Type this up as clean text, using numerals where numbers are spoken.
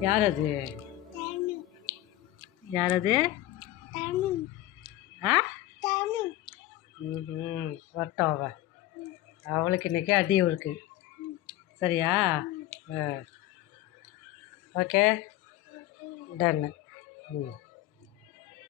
யார் அது? யார் அது? ஆ வரட்டும் அவளுக்கு இன்றைக்கி அடி இருக்கு. சரியா? ஓகே, டன்னு.